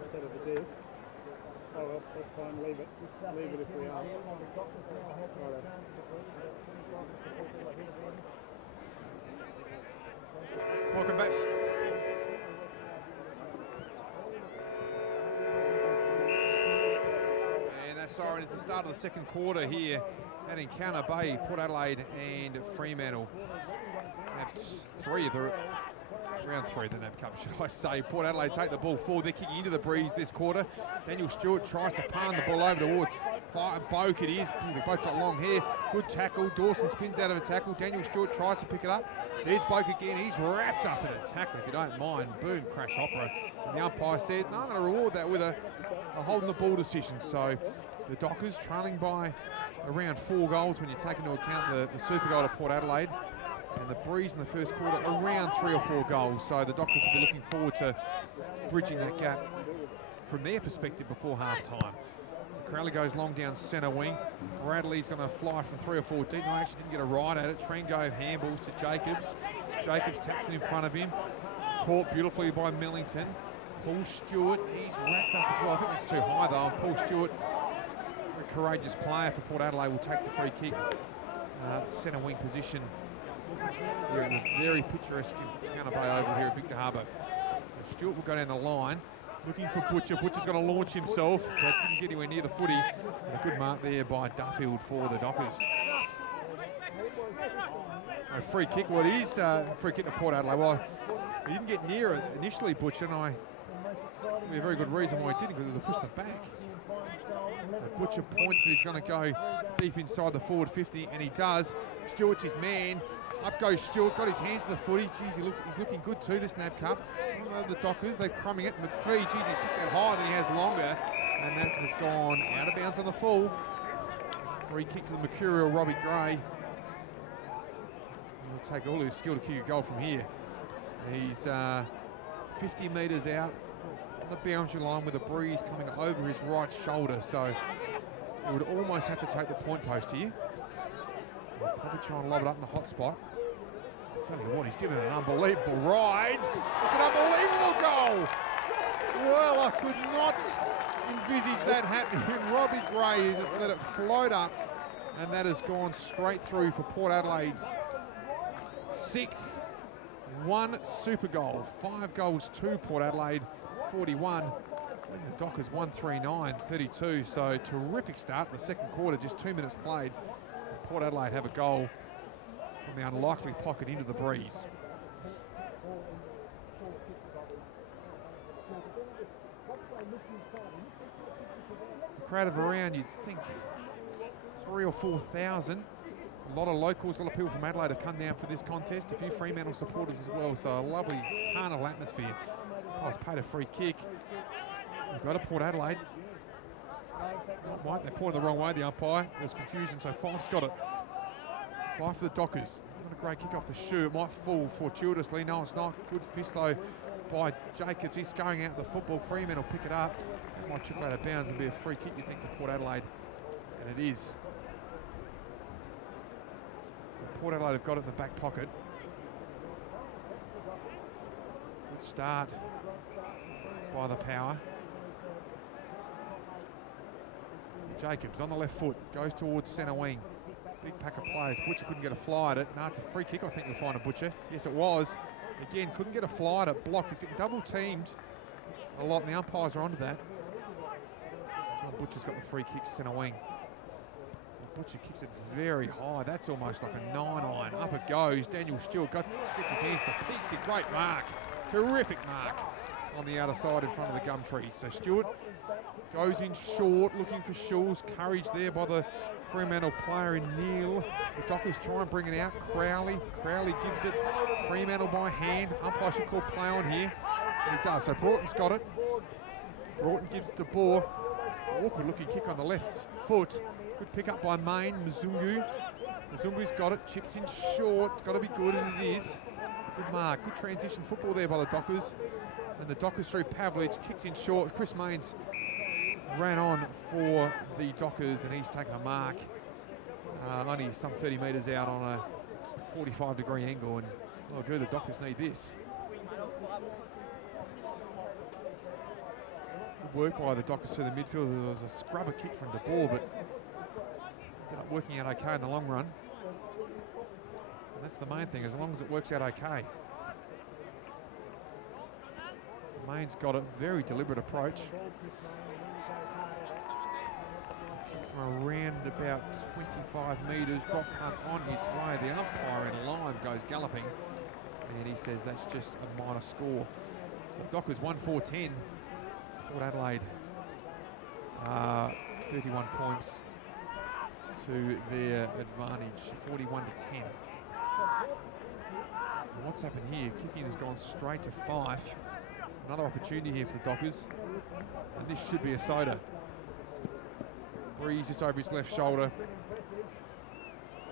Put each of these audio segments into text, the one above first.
Instead of the disc. Oh well, that's fine, leave it. Leave it if we are. Welcome back. And that siren is the start of the second quarter here at Encounter Bay, Port Adelaide and Fremantle. That's round three of the NAB Cup, should I say. Port Adelaide take the ball forward. They're kicking into the breeze this quarter. Daniel Stewart tries to palm the ball over towards Boak. It is. They both got long hair. Good tackle. Dawson spins out of a tackle. Daniel Stewart tries to pick it up. There's Boak again. He's wrapped up in a tackle, if you don't mind. Boom, crash opera. And the umpire says, no, I'm going to reward that with a holding the ball decision. So the Dockers trailing by around 4 goals when you take into account the super goal to Port Adelaide. And the breeze in the first quarter around 3 or 4 goals. So the Dockers will be looking forward to bridging that gap from their perspective before half-time. So Crowley goes long down centre wing. Bradley's going to fly from 3 or 4 deep. No, actually didn't get a ride at it. Trengove handballs to Jacobs. Jacobs taps it in front of him. Caught beautifully by Millington. Paul Stewart, he's wrapped up as well. I think that's too high though. Paul Stewart, a courageous player for Port Adelaide, will take the free kick. Centre wing position. Here in the very picturesque Encounter Bay over here at Victor Harbour. So Stewart will go down the line, looking for Butcher. Butcher's going to launch himself, but didn't get anywhere near the footy. And a good mark there by Duffield for the Dockers. A free kick, well it is free kick to Port Adelaide. Well, he didn't get near it initially, Butcher, and it'd be a very good reason why he didn't, because it was a push to the back. So Butcher points that he's going to go deep inside the forward 50, and he does. Stewart's his man. Up goes Stewart, got his hands to the footy. Geez, he's looking good too, this NAB Cup. The Dockers, they're crumbing it. McPhee, geez, he's kicked that higher than he has longer. And that has gone out of bounds on the full. Free kick to the Mercurial, Robbie Gray. He'll take all his skill to kick a goal from here. He's 50 metres out on the boundary line with a breeze coming over his right shoulder. So he would almost have to take the point post here. He'll probably try and lob it up in the hot spot. Tell you what, he's given it an unbelievable ride. It's an unbelievable goal. Well, I could not envisage that happening. Robbie Gray has just let it float up, and that has gone straight through for Port Adelaide's 6th. 1 super goal. 5 goals to Port Adelaide, 41. And the Dockers 139-32. So terrific start in the second quarter, just 2 minutes played. Port Adelaide have a goal from the unlikely pocket into the breeze. A crowd of around, you'd think 3,000 or 4,000. A lot of locals, a lot of people from Adelaide have come down for this contest. A few Fremantle supporters as well, so a lovely carnival atmosphere. Pies paid a free kick. We've got a Port Adelaide. Not Mike, they pointed the wrong way, the umpire. There's confusion, so Fyfe's got it. Fyfe for the Dockers. Not a great kick off the shoe. It might fall fortuitously. No, it's not. Good fist though by Jacobs. He's scurrying out the football. Freeman will pick it up. It might trickle out of bounds and be a free kick, you think, for Port Adelaide. And it is. Port Adelaide have got it in the back pocket. Good start by the Power. Jacobs on the left foot, goes towards centre wing. Big pack of players. Butcher couldn't get a fly at it. No, it's a free kick, I think we'll find a Butcher. Yes, it was. Again, couldn't get a fly at it. Blocked. He's getting double teamed a lot, and the umpires are onto that. John Butcher's got the free kick, centre wing. Butcher kicks it very high. That's almost like a 9-iron. Up it goes. Daniel Stewart gets his hands to Peekski. Great mark. Terrific mark on the outer side in front of the gum trees. So Stewart goes in short, looking for Shaw's courage there by the Fremantle player in Neil. The Dockers try and bring it out. Crowley gives it. Fremantle by hand. Umpire should call play on here. And he does. So Broughton's got it. Broughton gives it to Bohr. Awkward looking kick on the left foot. Good pick up by Main. Mzungu's got it. Chips in short. It's got to be good, and it is. Good mark, good transition football there by the Dockers. And the Dockers through Pavlich, kicks in short. Chris Mains ran on for the Dockers and he's taken a mark. Only some 30 metres out on a 45-degree angle, and well, do the Dockers need this? Good work by the Dockers through the midfield. There was a scrubber kick from De Boer, but ended up working out okay in the long run. And that's the main thing, as long as it works out okay. Main's got a very deliberate approach. From around about 25 metres, drop punt on its way. The umpire in line goes galloping, and he says that's just a minor score. So Dockers 1-4-10. Port Adelaide 31 points to their advantage, 41-10. And what's happened here? Kicking has gone straight to Fife. Another opportunity here for the Dockers, and this should be a soda. Breeze just over his left shoulder,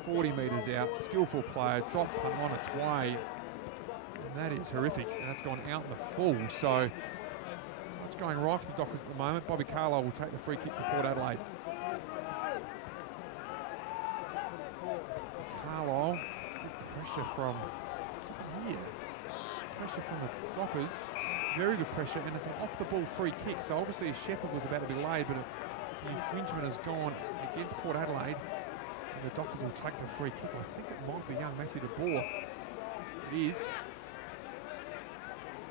40 metres out, skillful player, drop punt on its way, and that is horrific, and that's gone out in the full, so it's going right for the Dockers at the moment. Bobby Carlisle will take the free kick for Port Adelaide. Carlisle, good pressure from here, pressure from the Dockers, very good pressure, and it's an off-the-ball free kick, so obviously Shepherd was about to be laid, but the infringement has gone against Port Adelaide, and the Dockers will take the free kick. I think it might be young Matthew De Boer. It is.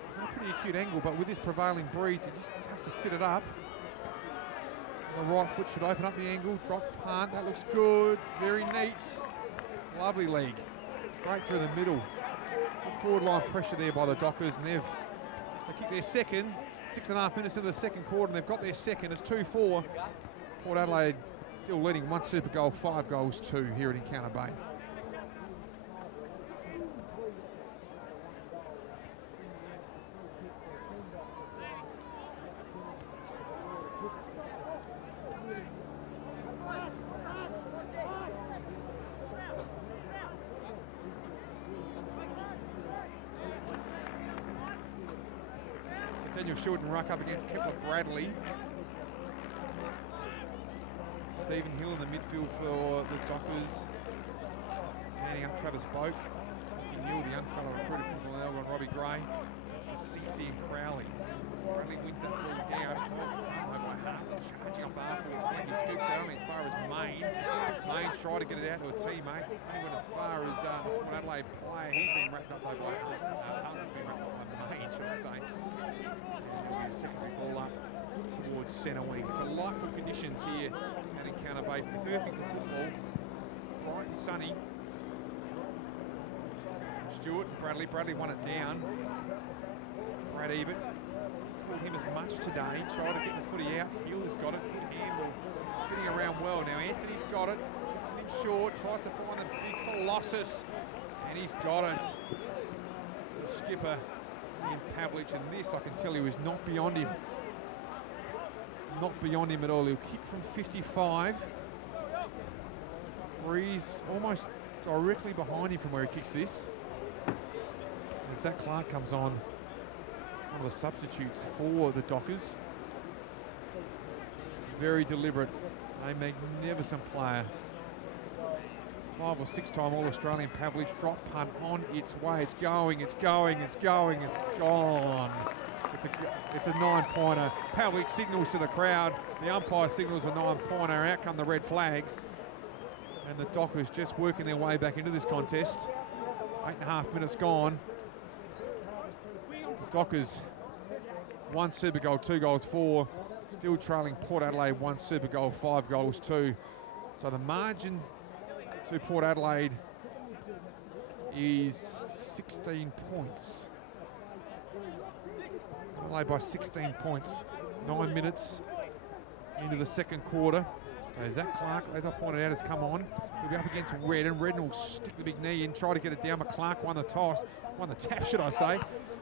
It's on a pretty acute angle, but with this prevailing breeze, it just has to sit it up. And the right foot should open up the angle. Drop punt, that looks good. Very neat. Lovely leg. Straight through the middle. Good forward line pressure there by the Dockers, and they kick their second. 6.5 minutes into the second quarter, and they've got their second. It's 2-4. Port Adelaide still leading 1 super goal, 5 goals 2 here at Encounter Bay. Daniel Norton ruck up against Kepler Bradley. Stephen Hill in the midfield for the Dockers. Handing up Travis Boak. Neil, the young fellow recruited from Glenelg, and Robbie Gray. It's Cassisi and Crowley. Bradley wins that ball down. By Hartland, charging off the half-forward flank. He scoops out only as far as Main. Main tried to get it out to a teammate. He went as far as the Port Adelaide player. He's been wrapped up though by Hartland's been wrapped up by Main, should I say. And there'll be a secondary ball up towards centre wing. Delightful conditions here at Encounter Bay. Perfect for football. Bright and sunny. Stewart and Bradley. Bradley won it down. Brad Ebert called him as much today. Tried to get the footy out. Hill has got it. Good handball. Spinning around well. Now Anthony's got it. Chips it in short. Tries to find the big Colossus. And he's got it. The skipper in Pavlich. And this, I can tell you, is not beyond him. Not beyond him at all. He'll kick from 55. Breeze almost directly behind him from where he kicks this. As Zach Clark comes on, one of the substitutes for the Dockers. Very deliberate, a magnificent player. 5 or 6 time All-Australian. Pavlich, drop punt on its way. It's going, it's going, it's going, it's gone. It's a 9-pointer. Pavlich signals to the crowd. The umpire signals a 9-pointer. Out come the red flags. And the Dockers just working their way back into this contest. 8.5 minutes gone. The Dockers 1 super goal, 2 goals 4. Still trailing Port Adelaide 1 super goal, 5 goals 2. So the margin to Port Adelaide is 16 points. Adelaide by 16 points. 9 minutes into the second quarter. So Zach Clark, as I pointed out, has come on. He'll be up against Redden. Redden will stick the big knee in, try to get it down, but Clark won the toss, won the tap, should I say.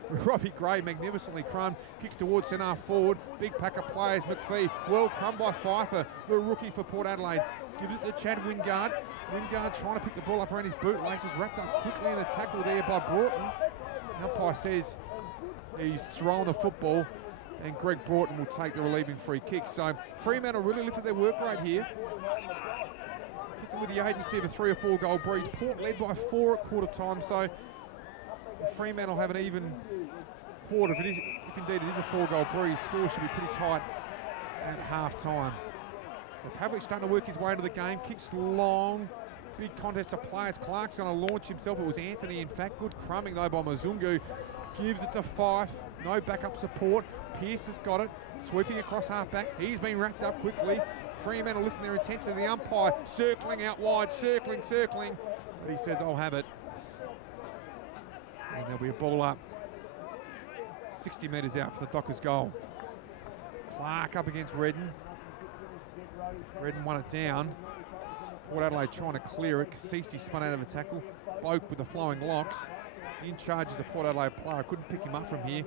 Robbie Gray magnificently crumbed, kicks towards centre forward. Big pack of players, McPhee. Well crumbed by Pfeiffer, the rookie for Port Adelaide. Gives it to Chad Wingard. Wingard trying to pick the ball up around his bootlaces, wrapped up quickly in the tackle there by Broughton. The umpire says he's throwing the football, and Greg Broughton will take the relieving free kick. So Fremantle really lifted their work rate here. Kicking with the agency of a 3 or 4 goal breeze. Port led by 4 at quarter time, so Fremantle have an even quarter. If indeed it is a 4 goal breeze, score should be pretty tight at half time. So Pavlic's starting to work his way into the game. Kicks long. Big contest of players. Clark's going to launch himself. It was Anthony, in fact. Good crumbing, though, by Mazungu. Gives it to Fife. No backup support. Pearce has got it. Sweeping across half-back. He's been wrapped up quickly. Fremantle lifting their intensity. The umpire circling out wide. Circling. But he says, I'll have it. And there'll be a ball up. 60 metres out for the Dockers' goal. Clark up against Redden. Redden won it down. Port Adelaide trying to clear it. Cassisi spun out of a tackle. Boak with the flowing locks. In charge is a Port Adelaide player. Couldn't pick him up from here.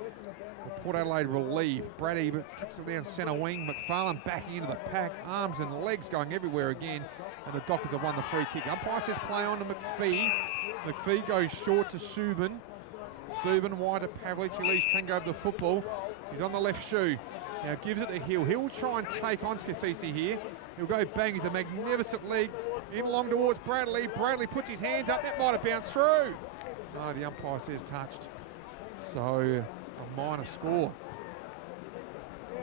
But Port Adelaide relieve. Brad Ebert kicks it down centre wing. McFarlane backing into the pack. Arms and legs going everywhere again. And the Dockers have won the free kick. Umpire says play on to McPhee. McPhee goes short to Subin. Subin wide to Pavlich. He leaves Trengove the football. He's on the left shoe. Now gives it to Hill. Hill will try and take on Cassisi here. He'll go bang. He's a magnificent leg. In long towards Bradley. Bradley puts his hands up. That might have bounced through. No, the umpire says touched. So a minor score.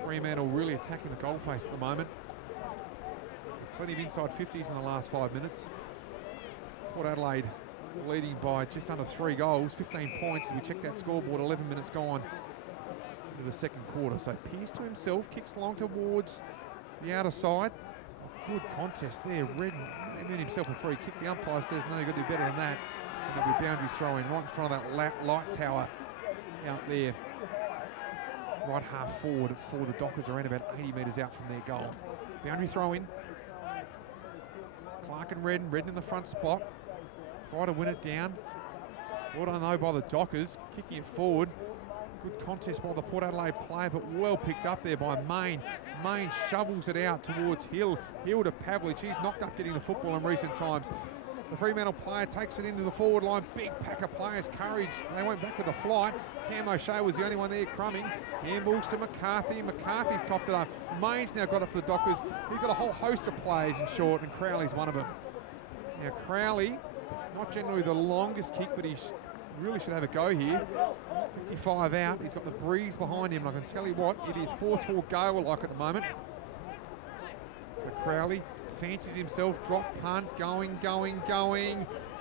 Fremantle really attacking the goalface at the moment. Plenty of inside 50s in the last 5 minutes. Port Adelaide leading by just under 3 goals, 15 points as we check that scoreboard, 11 minutes gone into the second quarter. So Pearce to himself, kicks long towards the outer side. A good contest there. Redden made himself a free kick. The umpire says, no, you've got to do better than that. And there'll be a boundary throw in right in front of that light tower out there. Right half forward for the Dockers, around about 80 metres out from their goal. Boundary throw in. Clark and Redden in the front spot. Try to win it down. Well done though by the Dockers, kicking it forward. Good contest by the Port Adelaide player, but well picked up there by Main. Main shovels it out towards Hill. Hill to Pavlich. He's knocked up getting the football in recent times. The Fremantle player takes it into the forward line. Big pack of players. Courage. They went back with the flight. Cam O'Shea was the only one there crumbing. Handballs to McCarthy. McCarthy's coughed it up. Main's now got it for the Dockers. He's got a whole host of players in short, and Crowley's one of them. Now Crowley, not generally the longest kick, but he really should have a go here. 55 out. He's got the breeze behind him, and I can tell you what, it is forceful go-alike at the moment. So Crowley fancies himself, drop punt, going.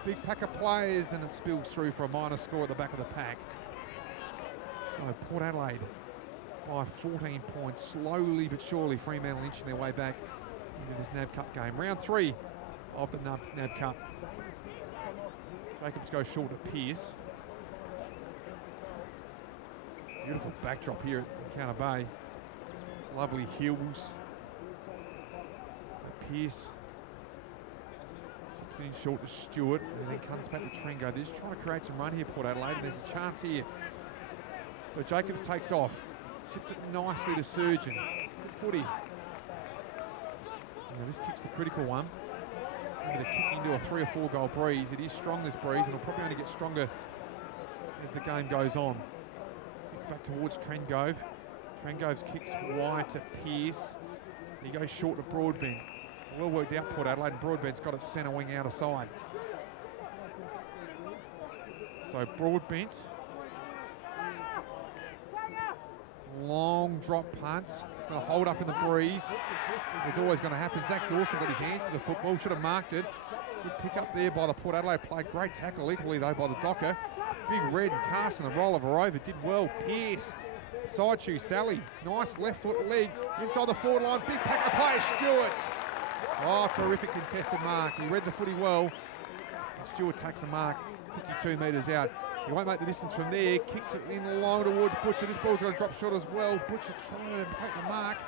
Big pack of players, and it spills through for a minor score at the back of the pack. So Port Adelaide by 14 points, slowly but surely Fremantle inching their way back into this NAB Cup game. Round 3 of the NAB Cup. Jacobs goes short to Pearce. Beautiful backdrop here at Encounter Bay. Lovely hills. So Pearce in short to Stewart, and then comes back to Trengo. They're just trying to create some run here, Port Adelaide, and there's a chance here. So Jacobs takes off, chips it nicely to Surgeon. Good footy. Now this kick's the critical one. Maybe they're kicking into a 3 or 4 goal breeze. It is strong, this breeze, and it'll probably only get stronger as the game goes on. Kicks back towards Trengove. Trengove's kicks wide to Pearce. He goes short to Broadbent. Well worked out, Port Adelaide, and Broadbent's got it centre wing outer side. So Broadbent, long drop punt. It's going to hold up in the breeze. It's always going to happen. Zach Dawson got his hands to the football, should have marked it. Good pick up there by the Port Adelaide play. Great tackle equally though by the Docker. Big Red and casting the roll of her over, did well. Pearce, side shoe Sally, nice left foot leg inside the forward line. Big pack of players, Stewart's. Oh, terrific contested mark. He read the footy well. And Stewart takes a mark 52 metres out. He won't make the distance from there. Kicks it in long towards Butcher. This ball's going to drop short as well. Butcher trying to take the mark.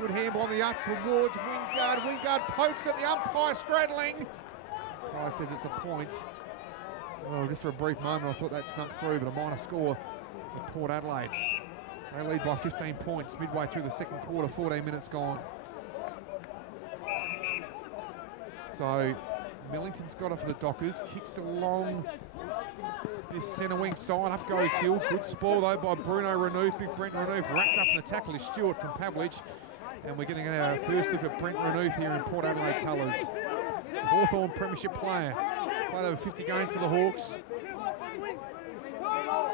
Good handball on the up towards Wingard. Wingard pokes at the umpire straddling. Umpire says it's a point. Well, just for a brief moment, I thought that snuck through, but a minor score to Port Adelaide. They lead by 15 points midway through the second quarter, 14 minutes gone. So Millington's got it for the Dockers, kicks along this centre wing side. Up goes Hill. Good spoil though by Bruno Renouf. Big Brent Renouf wrapped up in the tackle is Stewart from Pavlich. And we're getting our first look at Brent Renouf here in Port Adelaide colours. Hawthorn Premiership player. Played over 50 games for the Hawks.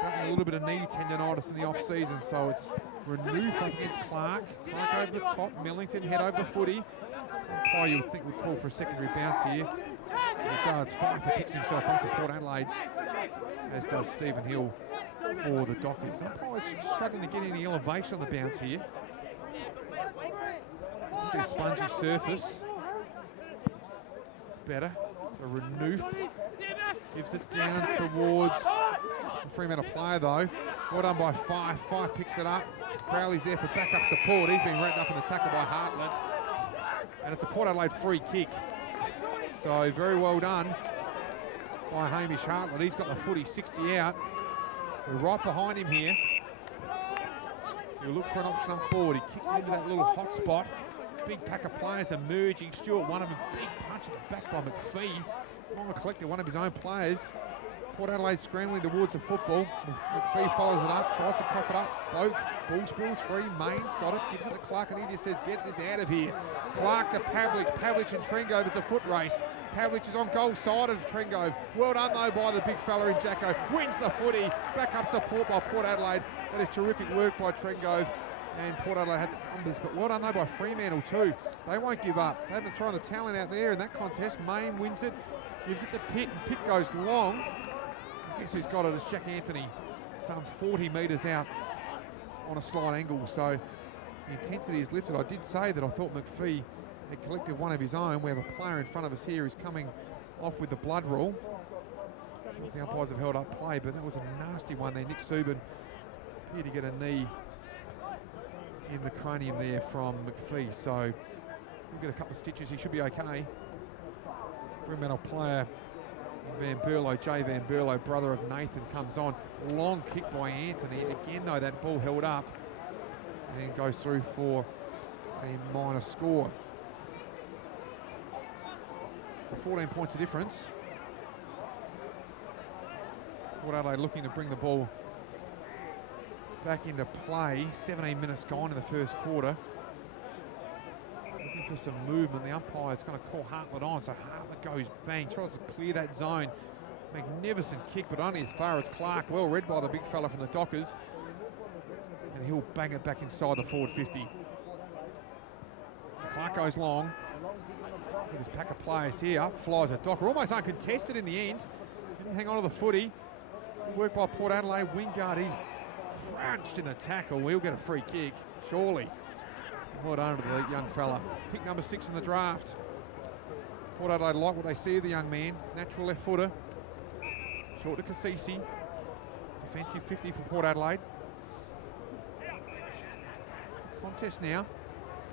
Having a little bit of knee tendonitis in the off-season, so it's Renouf up against Clark. Clark over the top, Millington head over the footy. Oh, you would think would call for a secondary bounce here. He does. Pfeiffer picks himself up for Port Adelaide, as does Stephen Hill for the Dockers. Umpires struggling to get any elevation on the bounce here. See a spongy surface. It's better. So Renouf gives it down towards the Fremantle player though. Well done by Fife. Fife picks it up. Crowley's there for backup support. He's been wrapped up in the tackle by Hartlett. And it's a Port Adelaide free kick. So very well done by Hamish Hartlett. He's got the footy 60 out. We're right behind him here. He'll look for an option up forward. He kicks it into that little hot spot. Big pack of players emerging. Stewart, one of them, big punch at the back by McPhee. On the collector, one of his own players. Port Adelaide scrambling towards the football. McPhee follows it up, tries to cough it up. Boak, ball spills free. Main's got it, gives it to Clark, and he just says, get this out of here. Clark to Pavlich. Pavlich and Trengove. It's a foot race. Pavlich is on goal side of Trengove. Well done though by the big fella in Jacko. Wins the footy. Back up support by Port Adelaide. That is terrific work by Trengove. And Port Adelaide had the numbers, but well done though by Fremantle too. They won't give up. They haven't thrown the talent out there in that contest. Main wins it, gives it to Pitt, and Pitt goes long. Guess who's got it? It's Jack Anthony, some 40 metres out on a slight angle. So the intensity is lifted. I did say that I thought McPhee had collected one of his own. We have a player in front of us here who's coming off with the blood rule. I'm not sure if the umpires have held up play, but that was a nasty one there. Nick Subin here to get a knee in the cranium there from McPhee. So we'll get a couple of stitches. He should be okay. Fremantle player Van Berlo, Jay Van Berlo, brother of Nathan, comes on. Long kick by Anthony. Again, though, that ball held up and then goes through for a minor score. So 14 points of difference. Port Adelaide looking to bring the ball back into play. 17 minutes gone in the first quarter. Looking for some movement. The umpire's going to call Hartlett on, so Hartlett goes bang, tries to clear that zone. Magnificent kick, but only as far as Clark. Well read by the big fella from the Dockers. And he'll bang it back inside the forward 50. So Clark goes long. With his pack of players here. Up flies a Docker. Almost uncontested in the end. Didn't hang on to the footy. Work by Port Adelaide. Wingard, he's crouched in the tackle. We'll get a free kick, surely. Well done to the young fella. Pick number 6 in the draft. Port Adelaide like what they see of the young man. Natural left footer. Short to Cassisi. Defensive 50 for Port Adelaide. Contest now.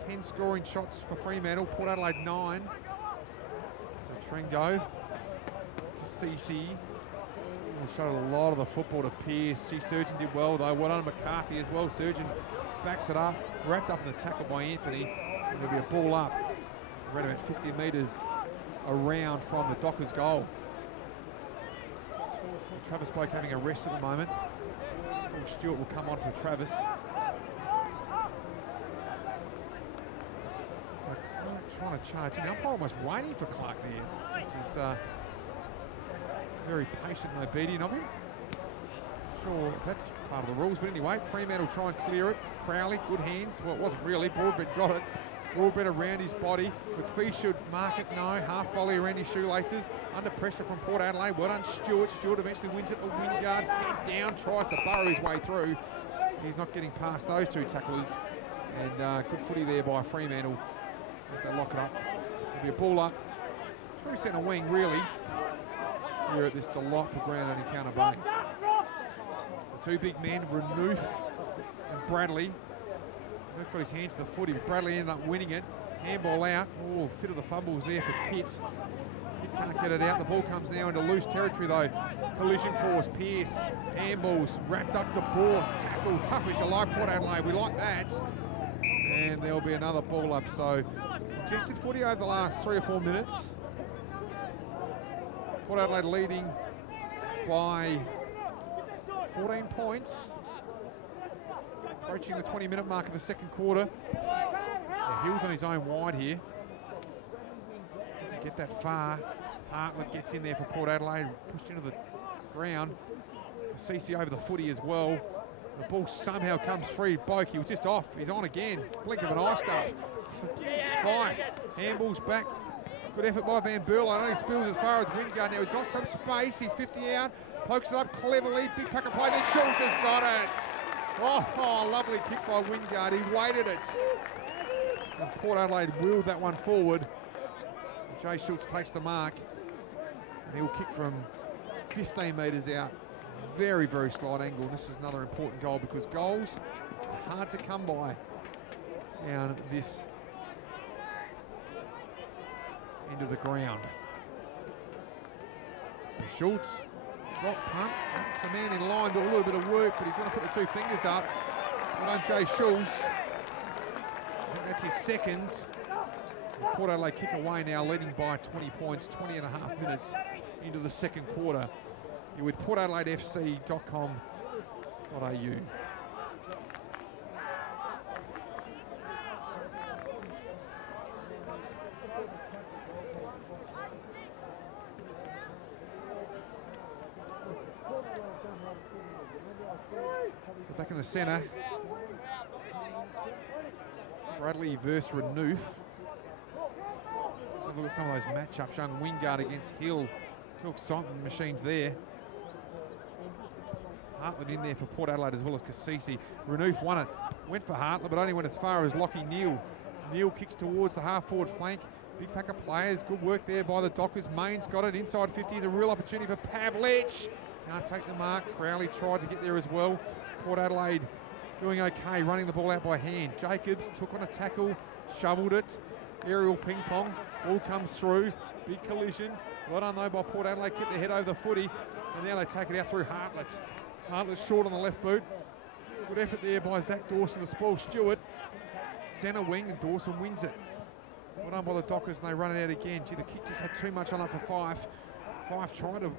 10 scoring shots for Fremantle. Port Adelaide 9. So Trengove. Cassisi. Showed a lot of the football to Pearce. Surgeon did well though. Well done McCarthy as well. Surgeon backs it up. Wrapped up in the tackle by Anthony. And there'll be a ball up. Right about 50 metres around from the Dockers goal. Travis Boak having a rest at the moment. Stewart will come on for Travis. So Clark trying to charge in. The umpire almost waiting for Clark there, which is very patient and obedient of him. Sure if that's part of the rules, but anyway, Fremantle try and clear it. Crowley, good hands. Well, it wasn't really. Broadbent got it. Broadbent around his body. McPhee should mark it. No. Half volley around his shoelaces. Under pressure from Port Adelaide. Well done, Stewart. Stewart eventually wins it. The Wingard head down, tries to burrow his way through. He's not getting past those two tacklers. And good footy there by Fremantle as they lock it up. There'll be a ball up. True centre wing, really. Here at this delightful ground at Encounter Bay. The two big men, Renouf and Bradley. Renouf got his hands to the footy, but Bradley ended up winning it. Handball out. Oh, fit of the fumbles there for Pitt. Pitt can't get it out. The ball comes now into loose territory though. Collision course, Pearce, handballs, wrapped up to Bohr, tackle, tough as you like, Port Adelaide. We like that. And there'll be another ball up. So congested footy over the last 3 or 4 minutes. Port Adelaide leading by 14 points. Approaching the 20-minute mark of the second quarter. Yeah, Hill's on his own wide here. Doesn't get that far. Hartlett gets in there for Port Adelaide, pushed into the ground. Cassisi over the footy as well. The ball somehow comes free. Boak, he was just off. He's on again. Blink of an eye stuff. Fife handballs back. Good effort by Van Burl. I know he spills as far as Wingard now. He's got some space. He's 50 out. Pokes it up cleverly. Big pack of play. Then Schultz has got it. Oh, lovely kick by Wingard. He waited it. And Port Adelaide wheeled that one forward. Jay Schultz takes the mark. And he'll kick from 15 metres out. Very, very slight angle. This is another important goal because goals are hard to come by down this end of the ground. So Schultz, drop punt. That's the man in line, do a little bit of work, but he's going to put the two fingers up. Well done, Jay Schultz. I think that's his second. Port Adelaide kick away now, leading by 20 points, 20 and a half minutes into the second quarter. You're with portadelaidefc.com.au. So back in the centre, Bradley versus Renouf. So look at some of those matchups. Young Wingard against Hill. Two excitement machines there. Hartlett in there for Port Adelaide as well as Cassisi. Renouf won it. Went for Hartlett, but only went as far as Lockie Neal. Neal kicks towards the half-forward flank. Big pack of players. Good work there by the Dockers. Main's got it inside 50. Is a real opportunity for Pavlich. Can't take the mark. Crowley tried to get there as well. Port Adelaide doing okay, running the ball out by hand. Jacobs took on a tackle, shoveled it. Aerial ping pong. Ball comes through. Big collision. Well done though by Port Adelaide. Kept their head over the footy. And now they take it out through Hartlett. Hartlett short on the left boot. Good effort there by Zach Dawson to spoil Stewart. Centre wing, and Dawson wins it. Well done by the Dockers, and they run it out again. Gee, the kick just had too much on it for Fife. Fife tried to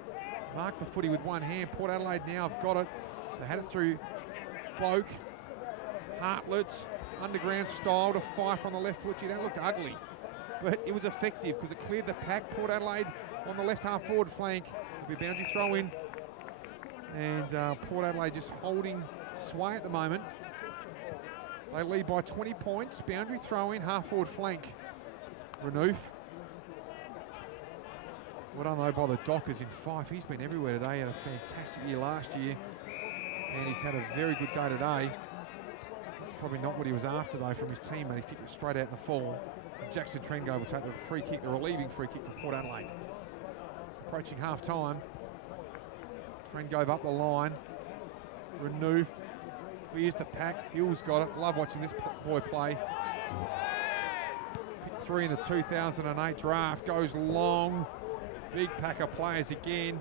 mark the footy with one hand. Port Adelaide now have got it. They had it through Boak. Hartlett's underground style to Fife on the left foot. Gee, that looked ugly. But it was effective because it cleared the pack. Port Adelaide on the left half forward flank. It'll be a boundary throw in. And Port Adelaide just holding sway at the moment. They lead by 20 points. Boundary throw in, half forward flank. Renouf. Well done though by the Dockers in Fife. He's been everywhere today. He had a fantastic year last year. And he's had a very good day today. That's probably not what he was after though from his teammate. He's kicked it straight out in the fall. And Jackson Trengove will take the free kick, the relieving free kick for Port Adelaide. Approaching half time. Trengove up the line. Renouf clears the pack. Hill's got it. Love watching this boy play. Pick 3 in the 2008 draft. Goes long. Big pack of players again.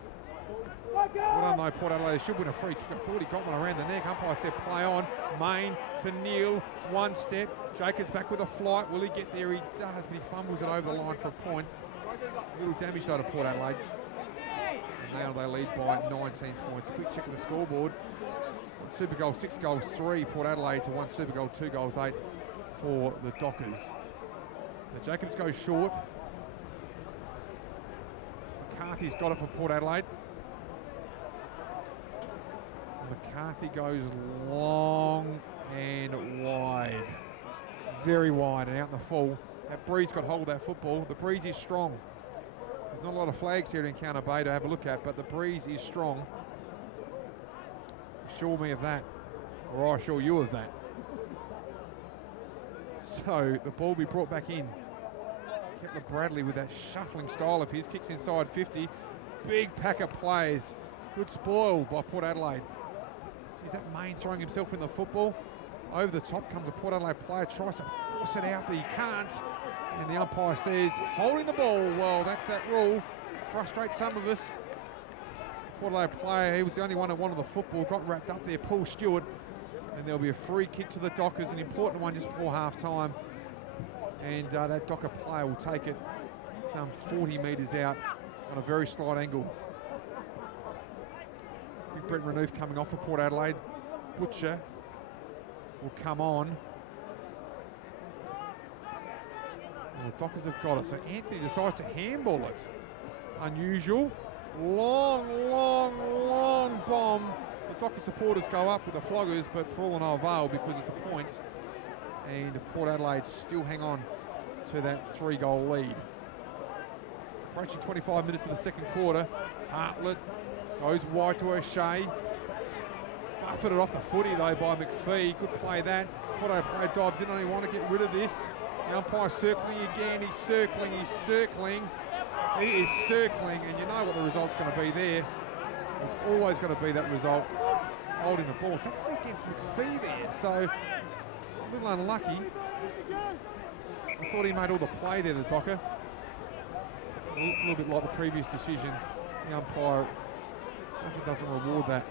Well done though, Port Adelaide. They should win a free kick. I thought he got one around the neck. Umpire said play on. Main to Neal. One step. Jacobs back with a flight. Will he get there? He does, but he fumbles it over the line for a point. A little damage though to Port Adelaide. And now they lead by 19 points. A quick check of the scoreboard. One super goal, 6 goals, 3 Port Adelaide to 1 super goal, 2 goals, 8 for the Dockers. So Jacobs goes short. McCarthy's got it for Port Adelaide. McCarthy goes long and wide. Very wide and out in the full. That Breeze got hold of that football. The Breeze is strong. There's not a lot of flags here in Encounter Bay to have a look at, but the Breeze is strong. Assure me of that, or I assure you of that. So the ball will be brought back in. Kepler Bradley with that shuffling style of his, kicks inside 50. Big pack of players. Good spoil by Port Adelaide. Is that Main throwing himself in the football? Over the top comes a Port Adelaide player, tries to force it out, but he can't. And the umpire says, holding the ball. Well, that's that rule. Frustrates some of us. Port Adelaide player, he was the only one that wanted the football, got wrapped up there, Paul Stewart. And there'll be a free kick to the Dockers, an important one just before half time. And that Docker player will take it some 40 metres out on a very slight angle. Big Brent Renouf coming off for Port Adelaide. Butcher will come on. And the Dockers have got it. So Anthony decides to handball it. Unusual. Long bomb. The Dockers supporters go up with the floggers, but for all no avail because it's a point. And Port Adelaide still hang on to that 3-goal lead. Approaching 25 minutes of the second quarter. Hartlett goes wide to O'Shea. Buffeted off the footy though by McPhee. Good play that. Port Adelaide dives in and they want to get rid of this. The umpire circling again. He's circling. He is circling, and you know what the result's going to be there. There's always going to be that result. Holding the ball. So actually against McPhee there. So a little unlucky. I thought he made all the play there, the Docker. A little bit like the previous decision. The umpire often doesn't reward that.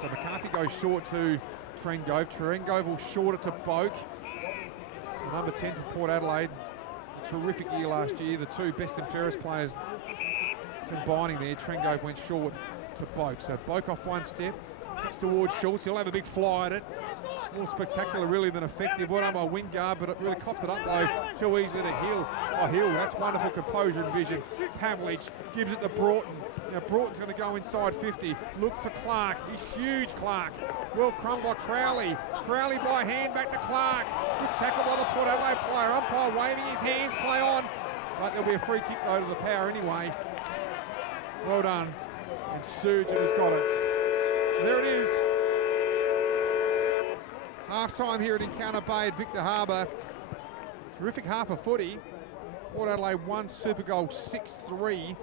So McCarthy goes short to Trengove. Trengove will short it to Boak. The number 10 for Port Adelaide. A terrific year last year. The two best and fairest players combining there. Trengove went short to Boak. So Boak off one step. Kicks towards Schultz. He'll have a big fly at it. More spectacular really than effective. Well done by Wingard, but it really coughed it up though. Too easy to Hill. Oh, Hill, that's wonderful composure and vision. Pavlich gives it to Broughton. Now Broughton's going to go inside 50. Looks for Clark. He's huge, Clark. Well crumbled by Crowley. Crowley by hand back to Clark. Good tackle by the Port Adelaide player. Umpire waving his hands. Play on. But there'll be a free kick though to the Power anyway. Well done. And Surgeon has got it. There it is. Half-time here at Encounter Bay at Victor Harbour. Terrific half of footy. Port Adelaide 1 super goal 6-3.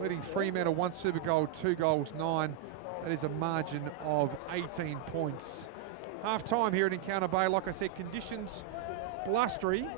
Leading Fremantle 1 super goal 2 goals 9. That is a margin of 18 points. Half-time here at Encounter Bay. Like I said, conditions blustery.